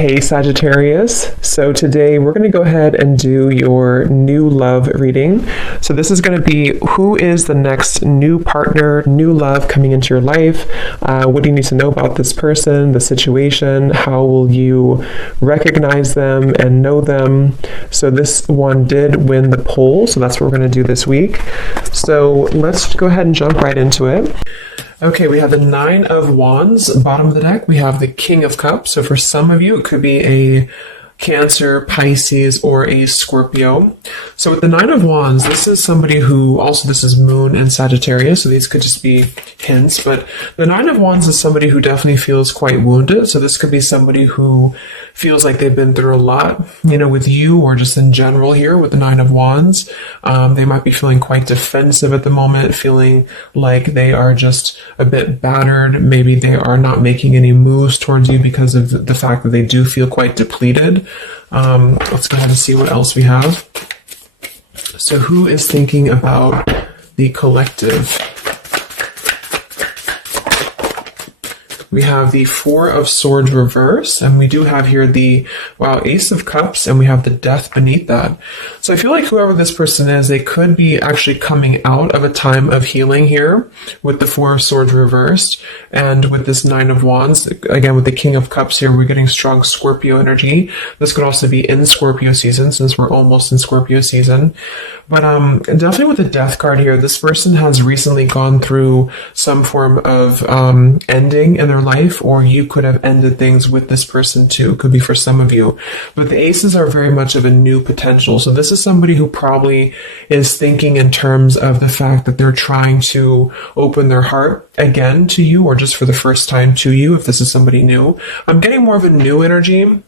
Hey Sagittarius, so today we're going to go ahead and do your new love reading. So this is going to be who is the next new partner, new love coming into your life. What do you need to know about this person, the situation? How will you recognize them and know them? So this one did win the poll, so that's what we're going to do this week. So let's go ahead and jump right into it. Okay, we have the Nine of Wands. Bottom of the deck, we have the King of Cups. So for some of you, it could be a Cancer, Pisces, or a Scorpio. So with the Nine of Wands, this is somebody who, also this is Moon and Sagittarius, so these could just be hints, but the Nine of Wands is somebody who definitely feels quite wounded. So this could be somebody who feels like they've been through a lot, with you or just in general here with the Nine of Wands. They might be feeling quite defensive at the moment, feeling like they are just a bit battered. Maybe they are not making any moves towards you because of the fact that they do feel quite depleted. Let's go ahead and see what else we have. So who is thinking about the collective? We have the Four of Swords reverse, and we do have here the, Ace of Cups, and we have the Death beneath that. So I feel like whoever this person is, they could be actually coming out of a time of healing here with the Four of Swords reversed, and with this Nine of Wands, again with the King of Cups here, we're getting strong Scorpio energy. This could also be in Scorpio season, since we're almost in Scorpio season. But definitely with the Death card here, this person has recently gone through some form of ending in their life, or you could have ended things with this person too. Could be for some of you. But the aces are very much of a new potential. So this is somebody who probably is thinking in terms of the fact that they're trying to open their heart again to you, or just for the first time to you, if this is somebody new. I'm getting more of a new energy.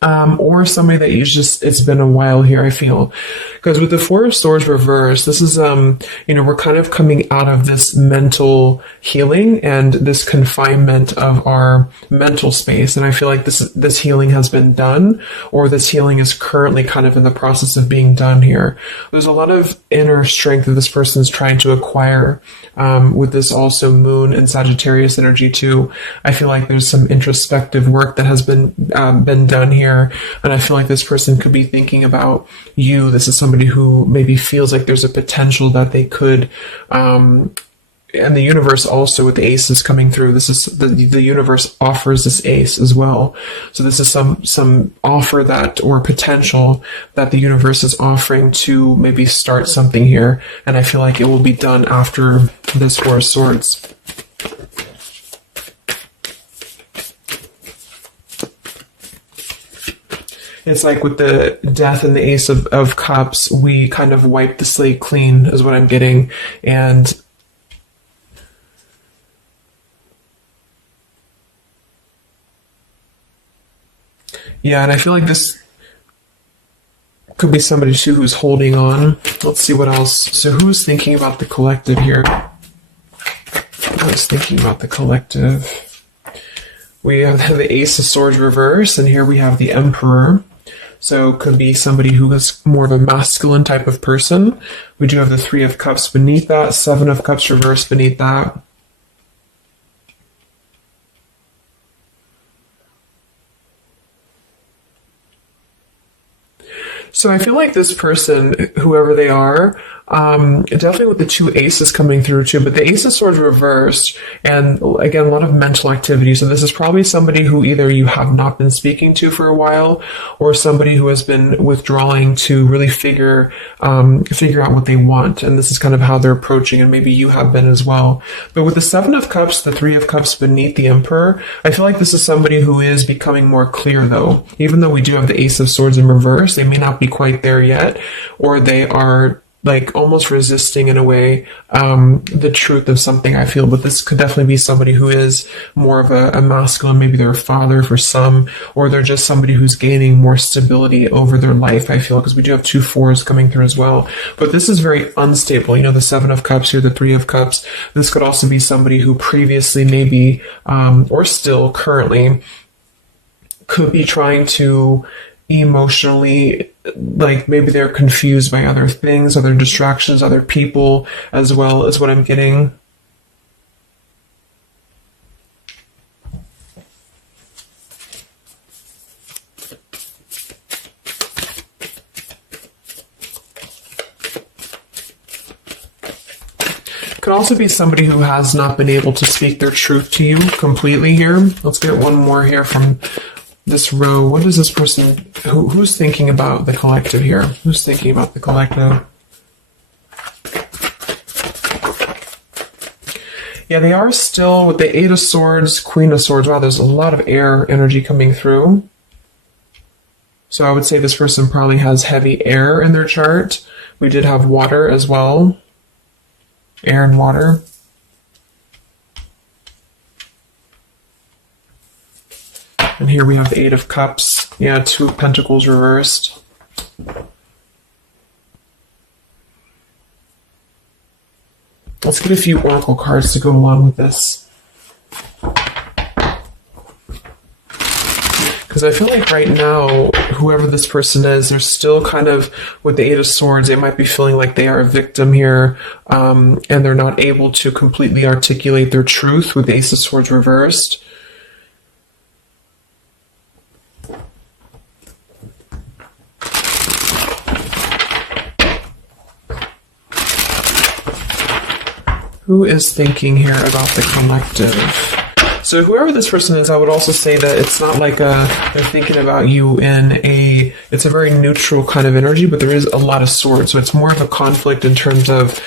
Or somebody that it's been a while here, I feel. Because with the Four of Swords reversed, this is, we're kind of coming out of this mental healing and this confinement of our mental space. And I feel like this healing has been done, or this healing is currently kind of in the process of being done here. There's a lot of inner strength that this person is trying to acquire, with this also Moon and Sagittarius energy too. I feel like there's some introspective work that has been done here. And I feel like this person could be thinking about you. This is somebody who maybe feels like there's a potential that they could, and the universe also with the aces coming through. This is the universe offers this ace as well. So this is some offer that, or potential that the universe is offering to maybe start something here. And I feel like it will be done after this Four of Swords. It's like with the Death and the Ace of Cups, we kind of wipe the slate clean is what I'm getting. And yeah, and I feel like this could be somebody too who's holding on. Let's see what else. So who's thinking about the collective here? Who's thinking about the collective? We have the Ace of Swords reverse, and here we have the Emperor. So it could be somebody who is more of a masculine type of person. We do have the Three of Cups beneath that, Seven of Cups reversed beneath that. So I feel like this person, whoever they are, definitely with the two aces coming through too, but the Ace of Swords reversed, and again, a lot of mental activity. So this is probably somebody who either you have not been speaking to for a while, or somebody who has been withdrawing to really figure out what they want. And this is kind of how they're approaching, and maybe you have been as well. But with the Seven of Cups, the Three of Cups beneath the Emperor, I feel like this is somebody who is becoming more clear though. Even though we do have the Ace of Swords in reverse, they may not be quite there yet, or they are like almost resisting in a way the truth of something, I feel. But this could definitely be somebody who is more of a masculine. Maybe they're a father for some, or they're just somebody who's gaining more stability over their life, I feel, because we do have two fours coming through as well. But this is very unstable. The Seven of Cups here, the Three of Cups. This could also be somebody who previously maybe, or still currently, could be trying to emotionally, like maybe they're confused by other things, other distractions, other people as well, is what I'm getting. Could also be somebody who has not been able to speak their truth to you completely here. Let's get one more here from this row. What is this person? Who's thinking about the collective here? Who's thinking about the collective? Yeah, they are still with the 8 of Swords, Queen of Swords. Wow, there's a lot of air energy coming through. So I would say this person probably has heavy air in their chart. We did have water as well. Air and water. And here we have the 8 of Cups. Yeah, 2 of Pentacles reversed. Let's get a few oracle cards to go along with this. Because I feel like right now, whoever this person is, they're still kind of, with the 8 of Swords, they might be feeling like they are a victim here, and they're not able to completely articulate their truth with the Ace of Swords reversed. Who is thinking here about the collective? So whoever this person is, I would also say that it's not like they're thinking about you in it's a very neutral kind of energy, but there is a lot of swords. So it's more of a conflict in terms of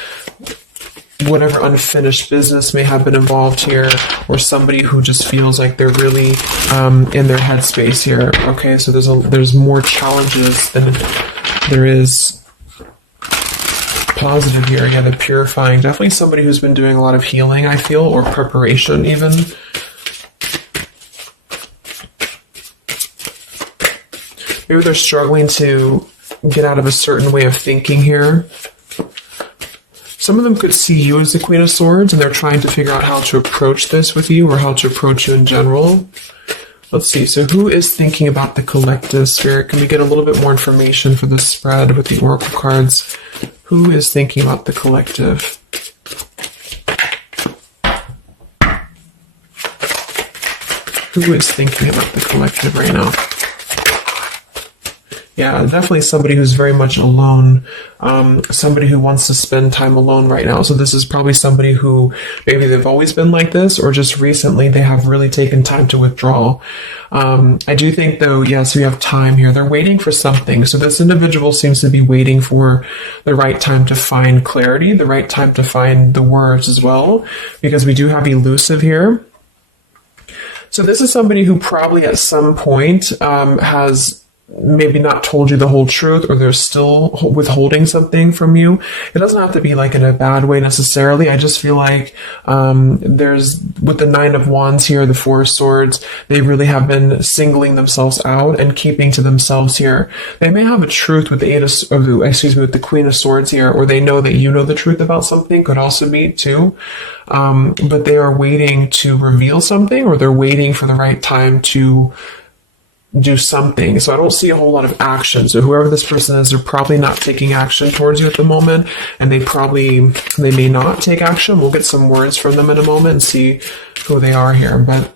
whatever unfinished business may have been involved here, or somebody who just feels like they're really in their headspace here. Okay, so there's more challenges than there is positive here. Yeah, the purifying. Definitely somebody who's been doing a lot of healing, I feel, or preparation even. Maybe they're struggling to get out of a certain way of thinking here. Some of them could see you as the Queen of Swords, and they're trying to figure out how to approach this with you, or how to approach you in general. Let's see. So who is thinking about the collective, Spirit? Can we get a little bit more information for this spread with the oracle cards? Who is thinking about the collective? Who is thinking about the collective right now? Yeah, definitely somebody who's very much alone, somebody who wants to spend time alone right now. So this is probably somebody who maybe they've always been like this, or just recently they have really taken time to withdraw. I do think, though, yes, we have time here. They're waiting for something. So this individual seems to be waiting for the right time to find clarity, the right time to find the words as well, because we do have elusive here. So this is somebody who probably at some point has maybe not told you the whole truth, or they're still withholding something from you. It doesn't have to be like in a bad way necessarily. I just feel like there's, with the 9 of Wands here, the 4 of Swords, they really have been singling themselves out and keeping to themselves here. They may have a truth with the with the Queen of Swords here, or they know that you know the truth about something, could also be too. But they are waiting to reveal something, or they're waiting for the right time to do something. So I don't see a whole lot of action. So whoever this person is, they're probably not taking action towards you at the moment, and they may not take action. We'll get some words from them in a moment and see who they are here. But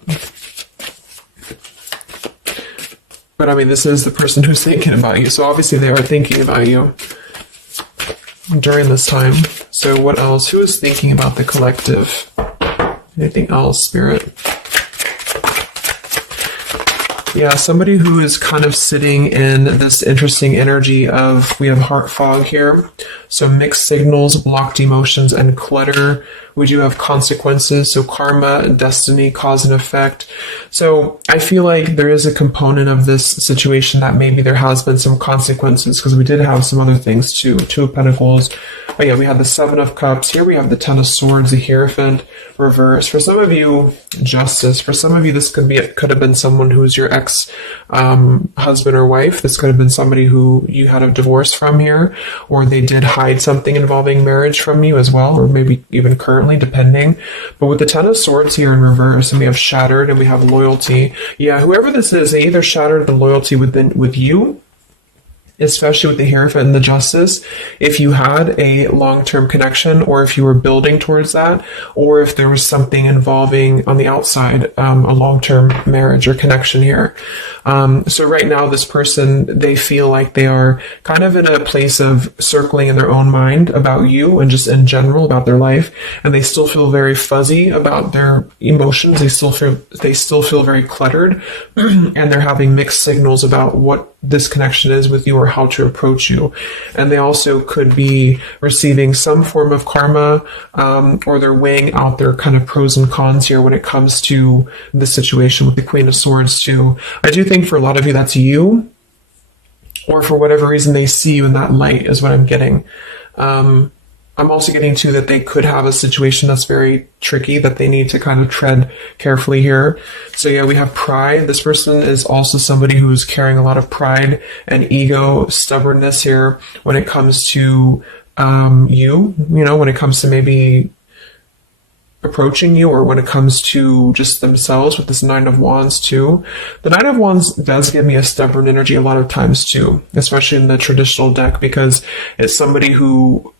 I mean, this is the person who's thinking about you. So obviously they are thinking about you during this time. So what else? Who is thinking about the collective? Anything else, Spirit? Yeah, somebody who is kind of sitting in this interesting energy of, we have heart fog here. So mixed signals, blocked emotions, and clutter. We do have consequences, so karma, destiny, cause and effect. So I feel like there is a component of this situation that maybe there has been some consequences, because we did have some other things too. 2 of Pentacles. Oh yeah, we have the 7 of Cups. Here we have the 10 of Swords, the Hierophant, reverse. For some of you, Justice. For some of you, this could have been someone who's your ex husband or wife. This could have been somebody who you had a divorce from here, or they did hide something involving marriage from you as well, or maybe even currently, depending. But with the 10 of Swords here in reverse, and we have shattered, and we have loyalty. Yeah, whoever this is, they either shattered the loyalty with you, especially with the Hierophant and the Justice, if you had a long-term connection, or if you were building towards that, or if there was something involving on the outside, a long-term marriage or connection here. So right now, this person, they feel like they are kind of in a place of circling in their own mind about you and just in general about their life, and they still feel very fuzzy about their emotions. They still feel very cluttered, and they're having mixed signals about what this connection is with you or how to approach you. And they also could be receiving some form of karma, or they're weighing out their kind of pros and cons here when it comes to the situation with the Queen of Swords too. I do think for a lot of you that's you, or for whatever reason they see you in that light is what I'm getting. I'm also getting too that they could have a situation that's very tricky that they need to kind of tread carefully here. So yeah, we have pride. This person is also somebody who's carrying a lot of pride and ego, stubbornness here when it comes to when it comes to maybe approaching you, or when it comes to just themselves with this Nine of Wands too. The Nine of Wands does give me a stubborn energy a lot of times too, especially in the traditional deck, because it's somebody who,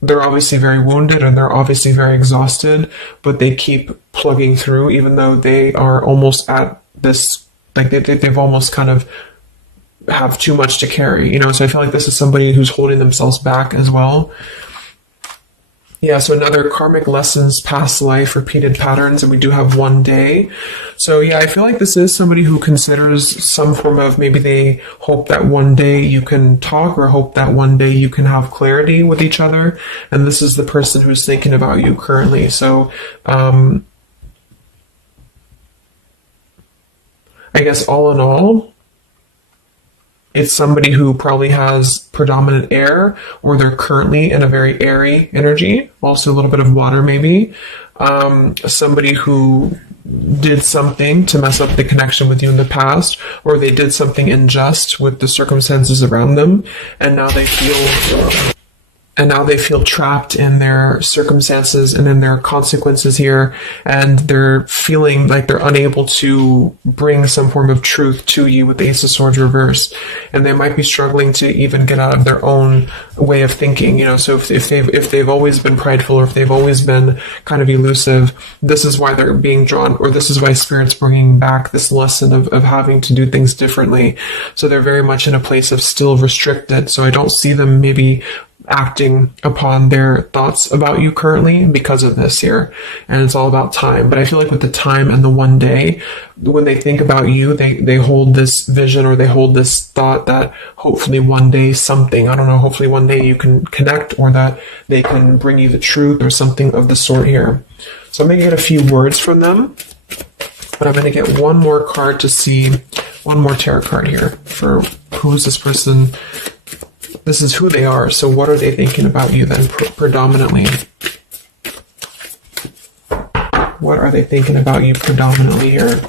they're obviously very wounded and they're obviously very exhausted, but they keep plugging through even though they are almost at this, like they've almost kind of have too much to carry, so I feel like this is somebody who's holding themselves back as well. Yeah, so another karmic lessons, past life, repeated patterns, and we do have one day. So yeah, I feel like this is somebody who considers some form of, maybe they hope that one day you can talk, or hope that one day you can have clarity with each other. And this is the person who's thinking about you currently. So I guess all in all, it's somebody who probably has predominant air, or they're currently in a very airy energy, also a little bit of water maybe. Somebody who did something to mess up the connection with you in the past, or they did something unjust with the circumstances around them, and now they feel trapped in their circumstances and in their consequences here, and they're feeling like they're unable to bring some form of truth to you with the Ace of Swords reversed, and they might be struggling to even get out of their own way of thinking. So if they've always been prideful, or if they've always been kind of elusive, this is why they're being drawn, or this is why Spirit's bringing back this lesson of having to do things differently. So they're very much in a place of still restricted. So I don't see them maybe acting upon their thoughts about you currently because of this here, and it's all about time. But I feel like with the time and the one day, when they think about you, they hold this vision, or they hold this thought that hopefully one day something, hopefully one day you can connect, or that they can bring you the truth or something of the sort here. So I'm going to get a few words from them, but I'm going to get one more card to see, one more tarot card here for who is this person. This is who they are. So what are they thinking about you then predominantly? What are they thinking about you predominantly here?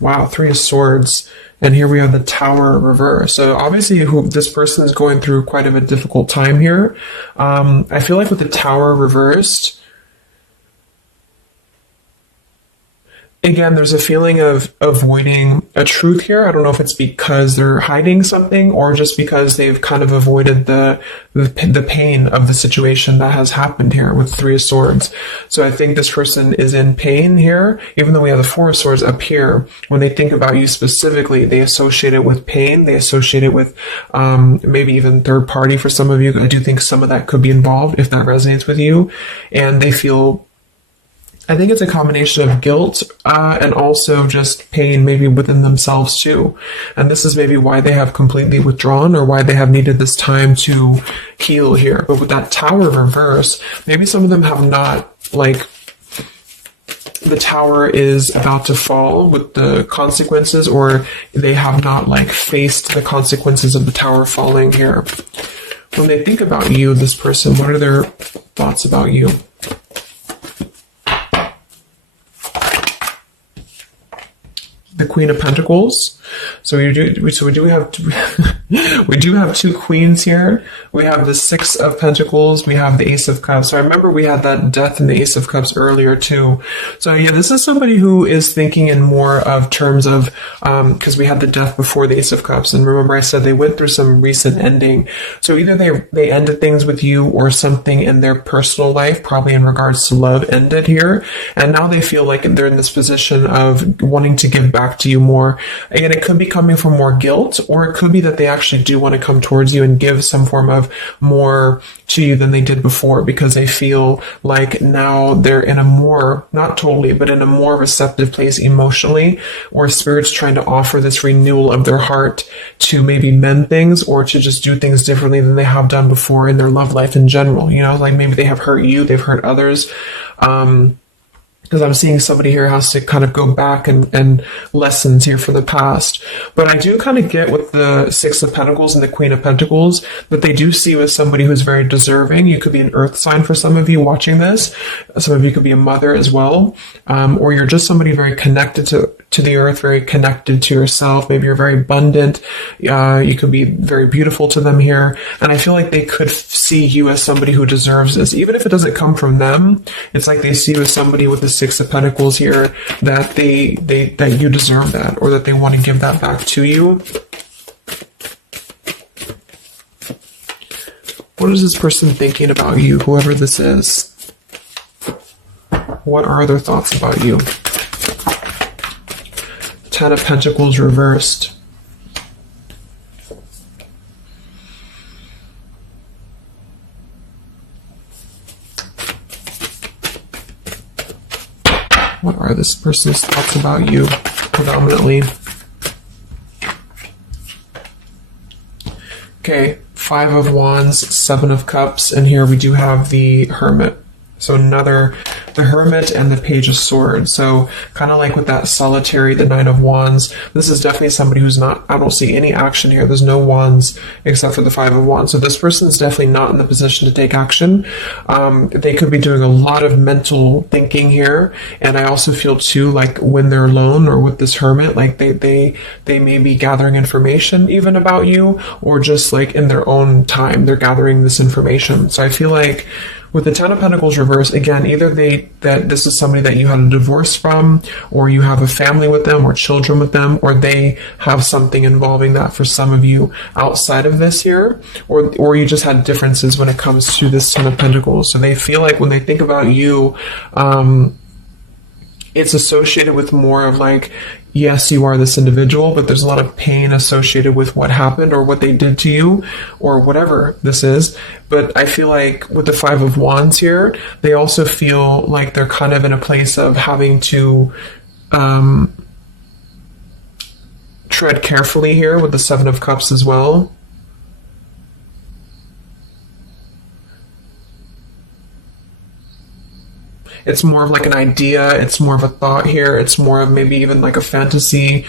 Wow, Three of Swords. And here we have the Tower reverse. So obviously this person is going through quite of a difficult time here. I feel like with the Tower reversed, again, there's a feeling of avoiding a truth here. I don't know if it's because they're hiding something, or just because they've kind of avoided the pain of the situation that has happened here with Three of Swords. So I think this person is in pain here, even though we have the Four of Swords up here. When they think about you specifically, they associate it with pain. They associate it with maybe even third party for some of you. I do think some of that could be involved if that resonates with you. And they feel, I think it's a combination of guilt and also just pain maybe within themselves too. And this is maybe why they have completely withdrawn, or why they have needed this time to heal here. But with that Tower reverse, maybe some of them have not, like, the Tower is about to fall with the consequences, or they have not faced the consequences of the Tower falling here. When they think about you, this person, what are their thoughts about you? The Queen of Pentacles. So we do have we do have two queens here. We have the Six of Pentacles. We have the Ace of Cups. So I remember we had that Death and the Ace of Cups earlier too. So yeah, this is somebody who is thinking in more of terms of because we had the Death before the Ace of Cups, and remember I said they went through some recent ending. So either they ended things with you, or something in their personal life, probably in regards to love, ended here, and now they feel like they're in this position of wanting to give back to you more. Again, it could be coming from more guilt, or it could be that they actually do want to come towards you and give some form of more to you than they did before, because they feel like now they're in a more, not totally, but in a more receptive place emotionally, or Spirit's trying to offer this renewal of their heart to maybe mend things, or to just do things differently than they have done before in their love life in general. You know, like maybe they have hurt you, they've hurt others. Because I'm seeing somebody here has to kind of go back and lessons here for the past. But I do kind of get with the Six of Pentacles and the Queen of Pentacles that they do see with somebody who's very deserving. You could be an earth sign for some of you watching this. Some of you could be a mother as well. Or you're just somebody very connected to the earth, very connected to yourself. Maybe you're very abundant. You could be very beautiful to them here. And I feel like they could see you as somebody who deserves this. Even if it doesn't come from them, it's like they see you as somebody with the Six of Pentacles here, that that you deserve that, or that they want to give that back to you. What is this person thinking about you, whoever this is? What are their thoughts about you? Ten of Pentacles reversed. What are this person's thoughts about you, predominantly? Okay, Five of Wands, Seven of Cups, and here we do have the Hermit. So the Hermit and the Page of Swords. So kind of like with that Solitary, the Nine of Wands, this is definitely somebody who's not, I don't see any action here. There's no wands except for the Five of Wands. So this person's definitely not in the position to take action. They could be doing a lot of mental thinking here. And I also feel too, like when they're alone or with this Hermit, like they may be gathering information even about you, or just like in their own time, they're gathering this information. So I feel like with the Ten of Pentacles reverse, again, either that this is somebody that you had a divorce from, or you have a family with them, or children with them, or they have something involving that for some of you outside of this here, or you just had differences when it comes to this Ten of Pentacles. So they feel like when they think about you, it's associated with more of like, yes, you are this individual, but there's a lot of pain associated with what happened or what they did to you or whatever this is. But I feel like with the Five of Wands here, they also feel like they're kind of in a place of having to tread carefully here with the Seven of Cups as well. It's more of like an idea. It's more of a thought here. It's more of maybe even like a fantasy.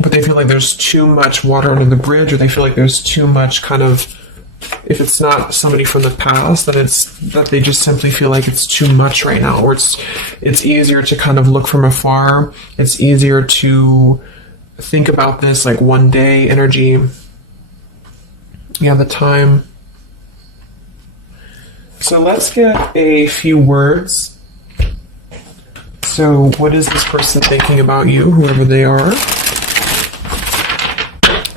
But they feel like there's too much water under the bridge, or they feel like there's too much kind of, if it's not somebody from the past, then it's that they just simply feel like it's too much right now, or it's easier to kind of look from afar. It's easier to think about this like one day energy. Yeah, the time. So let's get a few words. So what is this person thinking about you, whoever they are?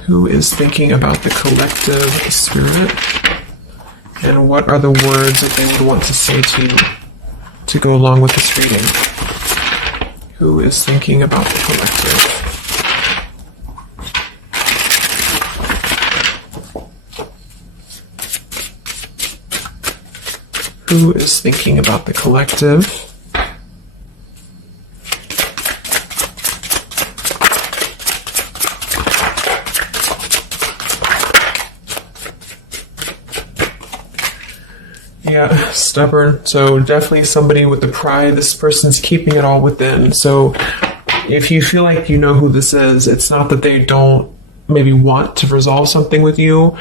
Who is thinking about the collective spirit? And what are the words that they would want to say to you to go along with this reading? Who is thinking about the collective? Who is thinking about the collective? Yeah, stubborn. So definitely somebody with the pride. This person's keeping it all within. So if you feel like you know who this is, it's not that they don't maybe want to resolve something with you,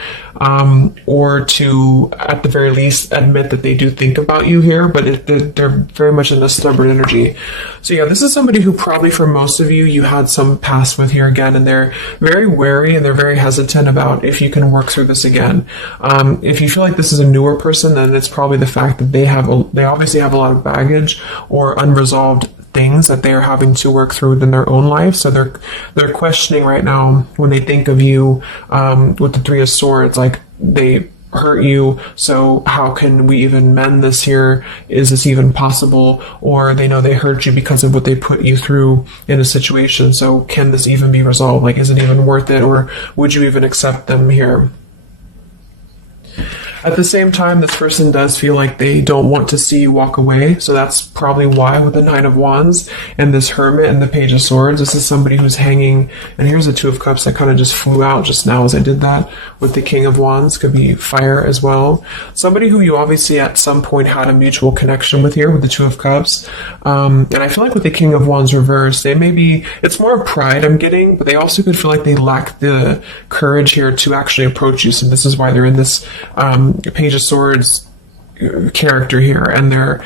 or to, at the very least, admit that they do think about you here, but they're very much in a stubborn energy. So yeah, this is somebody who probably for most of you, you had some past with here again, and they're very wary and they're very hesitant about if you can work through this again. If you feel like this is a newer person, then it's probably the fact that they obviously have a lot of baggage or unresolved things that they are having to work through in their own life. So they're questioning right now when they think of you, with the Three of Swords, like they hurt you, so how can we even mend this here? Is this even possible? Or they know they hurt you because of what they put you through in a situation, so can this even be resolved? Like, is it even worth it, or would you even accept them here? At the same time, this person does feel like they don't want to see you walk away. So that's probably why with the Nine of Wands and this Hermit and the Page of Swords, this is somebody who's hanging. And here's the Two of Cups that kind of just flew out just now as I did that. With the King of Wands, could be fire as well. Somebody who you obviously at some point had a mutual connection with here with the Two of Cups. And I feel like with the King of Wands reversed, they may be, it's more of pride I'm getting, but they also could feel like they lack the courage here to actually approach you. So this is why they're in this Page of Swords character here, and they're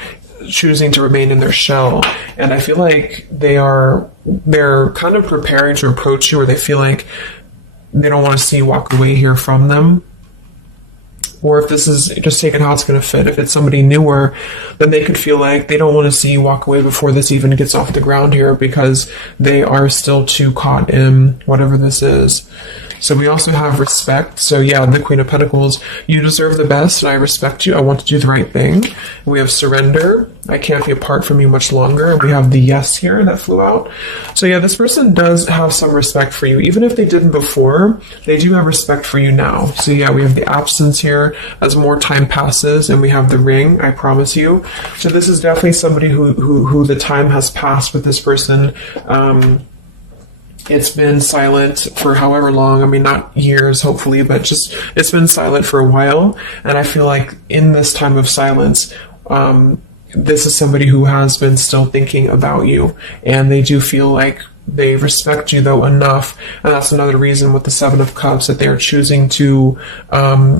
choosing to remain in their shell. And I feel like they're kind of preparing to approach you, or they feel like they don't want to see you walk away here from them. Or if this is just taking how it's going to fit, if it's somebody newer, then they could feel like they don't want to see you walk away before this even gets off the ground here, because they are still too caught in whatever this is. So we also have respect. So yeah, the Queen of Pentacles, you deserve the best and I respect you. I want to do the right thing. We have surrender. I can't be apart from you much longer. We have the yes here that flew out. So yeah, this person does have some respect for you. Even if they didn't before, they do have respect for you now. So yeah, we have the absence here as more time passes, and we have the ring, I promise you. So this is definitely somebody who the time has passed with this person. It's been silent for however long. I mean, not years, hopefully, but just it's been silent for a while. And I feel like in this time of silence, this is somebody who has been still thinking about you. And they do feel like they respect you, though, enough. And that's another reason with the Seven of Cups that they are choosing to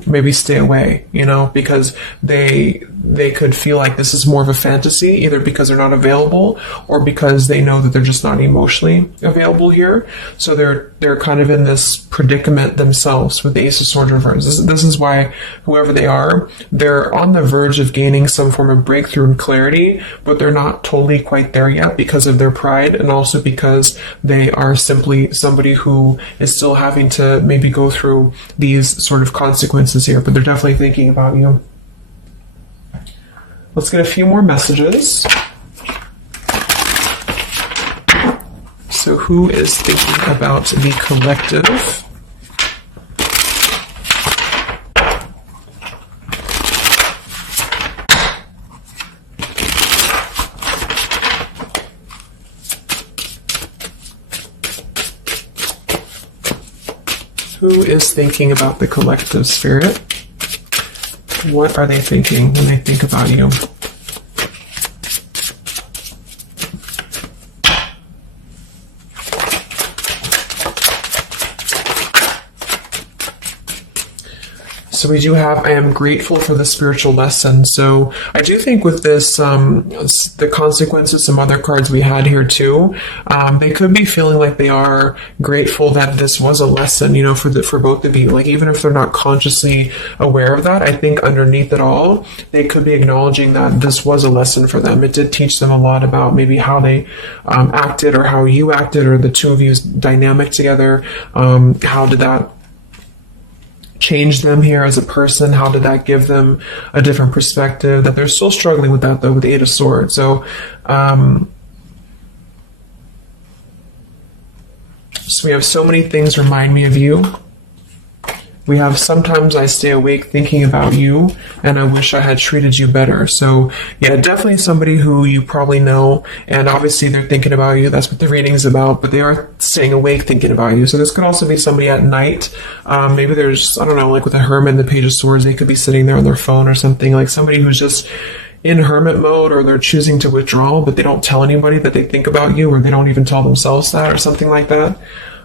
maybe stay away, because they could feel like this is more of a fantasy, either because they're not available or because they know that they're just not emotionally available here. So they're kind of in this predicament themselves with the Ace of Swords reversed. This is why whoever they are, they're on the verge of gaining some form of breakthrough and clarity, but they're not totally quite there yet because of their pride, and also because they are simply somebody who is still having to maybe go through these sort of consequences here, but they're definitely thinking about you. Let's get a few more messages. So who is thinking about the collective? Who is thinking about the collective, Spirit? What are they thinking when they think about you? So we do have, I am grateful for the spiritual lesson. So I do think with this, the consequences, some other cards we had here too, they could be feeling like they are grateful that this was a lesson, for both of you. Like, even if they're not consciously aware of that, I think underneath it all, they could be acknowledging that this was a lesson for them. It did teach them a lot about maybe how they acted, or how you acted, or the two of you's dynamic together. How did that change them here as a person? How did that give them a different perspective? That they're still struggling with that, though, with the Eight of Swords. So we have so many things remind me of you. We have sometimes I stay awake thinking about you, and I wish I had treated you better. So yeah, definitely somebody who you probably know, and obviously they're thinking about you. That's what the reading is about, but they are staying awake thinking about you. So this could also be somebody at night. Maybe there's, I don't know, like with the Hermit and the Page of Swords, they could be sitting there on their phone or something, like somebody who's just in hermit mode, or they're choosing to withdraw, but they don't tell anybody that they think about you, or they don't even tell themselves that, or something like that.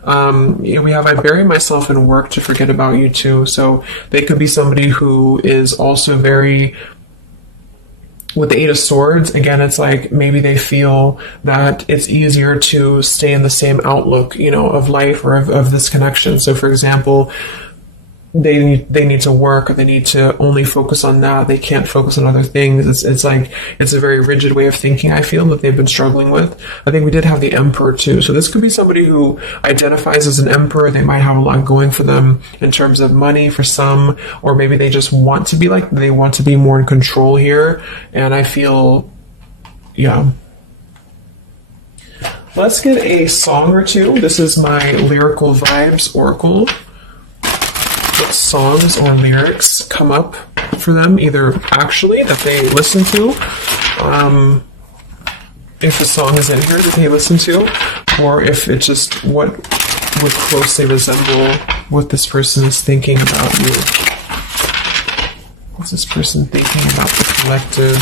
We have I bury myself in work to forget about you too. So they could be somebody who is also very, with the Eight of Swords, again, it's like maybe they feel that it's easier to stay in the same outlook, of life or of this connection. So, for example, they need to work, or they need to only focus on that. They can't focus on other things. It's like, it's a very rigid way of thinking, I feel, that they've been struggling with. I think we did have the Emperor too. So this could be somebody who identifies as an Emperor. They might have a lot going for them in terms of money for some, or maybe they just want to be they want to be more in control here. And I feel, yeah. Let's get a song or two. This is my Lyrical Vibes Oracle. What songs or lyrics come up for them, either actually that they listen to, if the song is in here that they listen to, or if it's just what would closely resemble what this person is thinking about you. What's this person thinking about the collective?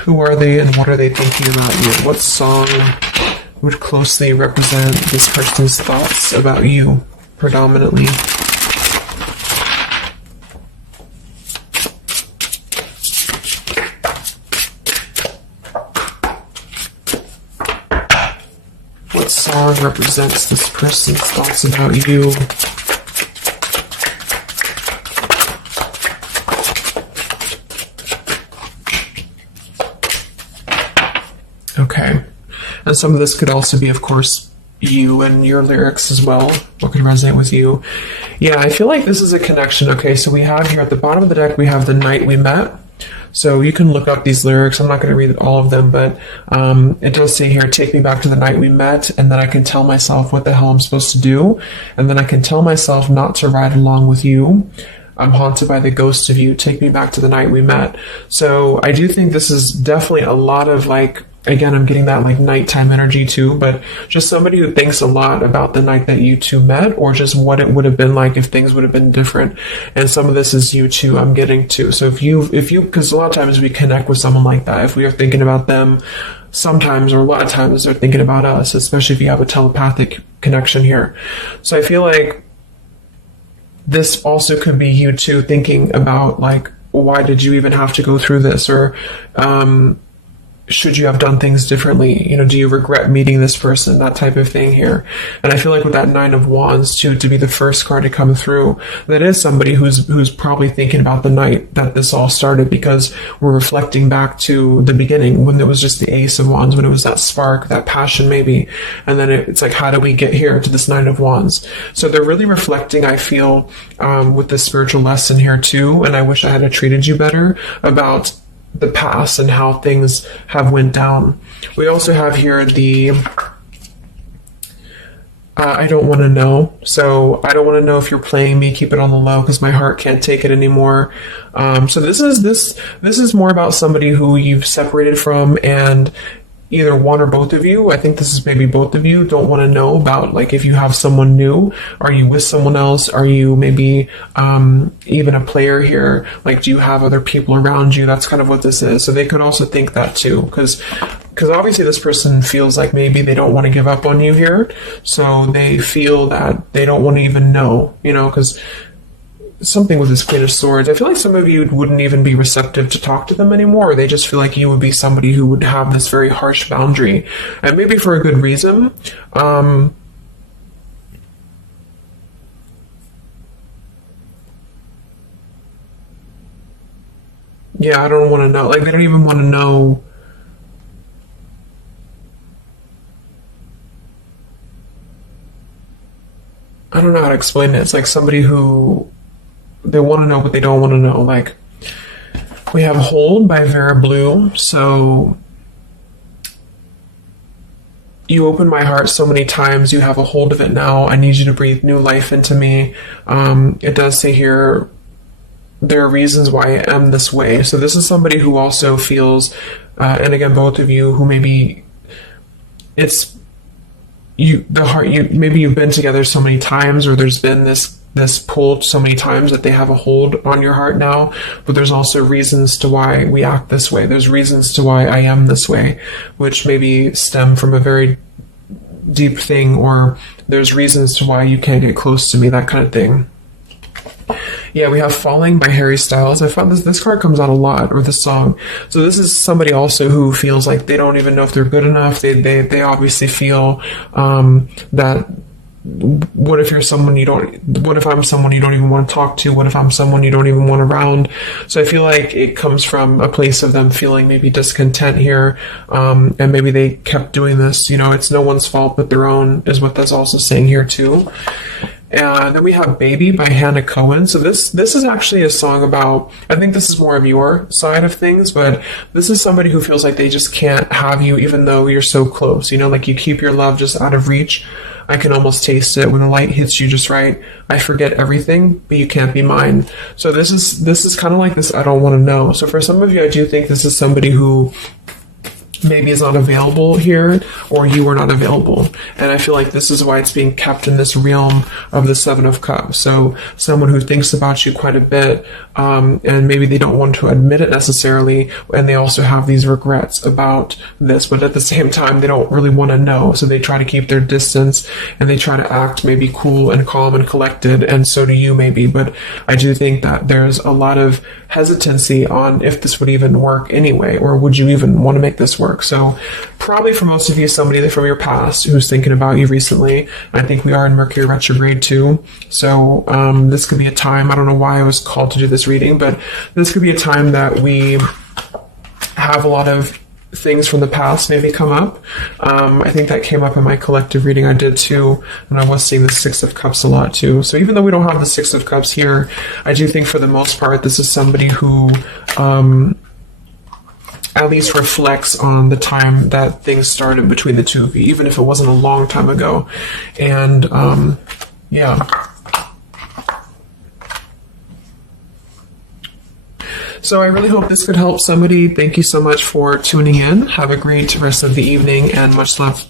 Who are they and what are they thinking about you? What song would closely represent this person's thoughts about you predominantly? What song represents this person's thoughts about you? Okay. And some of this could also be, of course, you and your lyrics as well. What could resonate with you? Yeah, I feel like this is a connection. Okay, so we have here at the bottom of the deck, we have The Night We Met. So you can look up these lyrics. I'm not going to read all of them, but it does say here, take me back to the night we met, and then I can tell myself what the hell I'm supposed to do, and then I can tell myself not to ride along with you. I'm haunted by the ghost of you. Take me back to the night we met. So I do think this is definitely a lot of again, I'm getting that nighttime energy too, but just somebody who thinks a lot about the night that you two met, or just what it would have been like if things would have been different. And some of this is you too, I'm getting to. So if you, because a lot of times we connect with someone like that, if we are thinking about them, sometimes, or a lot of times they're thinking about us, especially if you have a telepathic connection here. So I feel like this also could be you too thinking about why did you even have to go through this? Or, should you have done things differently? Do you regret meeting this person? That type of thing here. And I feel like with that Nine of Wands too, to be the first card to come through, that is somebody who's probably thinking about the night that this all started, because we're reflecting back to the beginning when it was just the Ace of Wands, when it was that spark, that passion maybe. And then it's like, how do we get here to this Nine of Wands? So they're really reflecting, I feel, with this spiritual lesson here too. And I wish I had treated you better about the past and how things have went down. We also have here the I don't want to know. So I don't want to know if you're playing me. Keep it on the low because my heart can't take it anymore. So this is more about somebody who you've separated from, and either one or both of you, I think this is maybe both of you, don't want to know about if you have someone new. Are you with someone else? Are you maybe even a player here? Do you have other people around you? That's kind of what this is. So they could also think that too, because obviously this person feels like maybe they don't want to give up on you here. So they feel that they don't want to even know, because something with this Queen of Swords, I feel like some of you wouldn't even be receptive to talk to them anymore. They just feel like you would be somebody who would have this very harsh boundary, and maybe for a good reason. Yeah, I don't want to know. They don't even want to know. I don't know how to explain it. It's like somebody who they want to know, but they don't want to know. We have Hold by Vera Blue. So you open my heart so many times, you have a hold of it now. I need you to breathe new life into me. It does say here, there are reasons why I am this way. So this is somebody who also feels, and again, both of you, who maybe it's maybe you've been together so many times, or there's been this pull so many times that they have a hold on your heart now, but there's also reasons to why we act this way. There's reasons to why I am this way, which maybe stem from a very deep thing, or there's reasons to why you can't get close to me, that kind of thing. Yeah, we have Falling by Harry Styles. I found this card comes out a lot, or this song. So this is somebody also who feels like they don't even know if they're good enough. They obviously feel that what if you're someone you don't, what if I'm someone you don't even want to talk to? What if I'm someone you don't even want around? So I feel like it comes from a place of them feeling maybe discontent here, and maybe they kept doing this. You know, it's no one's fault but their own, is what that's also saying here too. And then we have Baby by Hannah Cohen. So this is actually a song about, I think this is more of your side of things, but this is somebody who feels like they just can't have you even though you're so close. You know, like you keep your love just out of reach. I can almost taste it when the light hits you just right. I forget everything, but you can't be mine. So this is kind of like this I don't want to know. So for some of you, I do think this is somebody who maybe is not available here, or you are not available. And I feel like this is why it's being kept in this realm of the Seven of Cups. So someone who thinks about you quite a bit, and maybe they don't want to admit it necessarily, and they also have these regrets about this, but at the same time, they don't really want to know. So they try to keep their distance, and they try to act maybe cool and calm and collected, and so do you maybe. But I do think that there's a lot of hesitancy on if this would even work anyway, or would you even want to make this work. So probably for most of you, somebody from your past who's thinking about you recently. I think we are in Mercury retrograde too. So this could be a time, I don't know why I was called to do this reading, but this could be a time that we have a lot of things from the past maybe come up. I think that came up in my collective reading I did too, and I was seeing the Six of Cups a lot too. So even though we don't have the Six of Cups here, I do think for the most part this is somebody who at least reflects on the time that things started between the two of you, even if it wasn't a long time ago. And yeah. So I really hope this could help somebody. Thank you so much for tuning in. Have a great rest of the evening, and much love,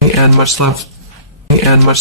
and much love, and much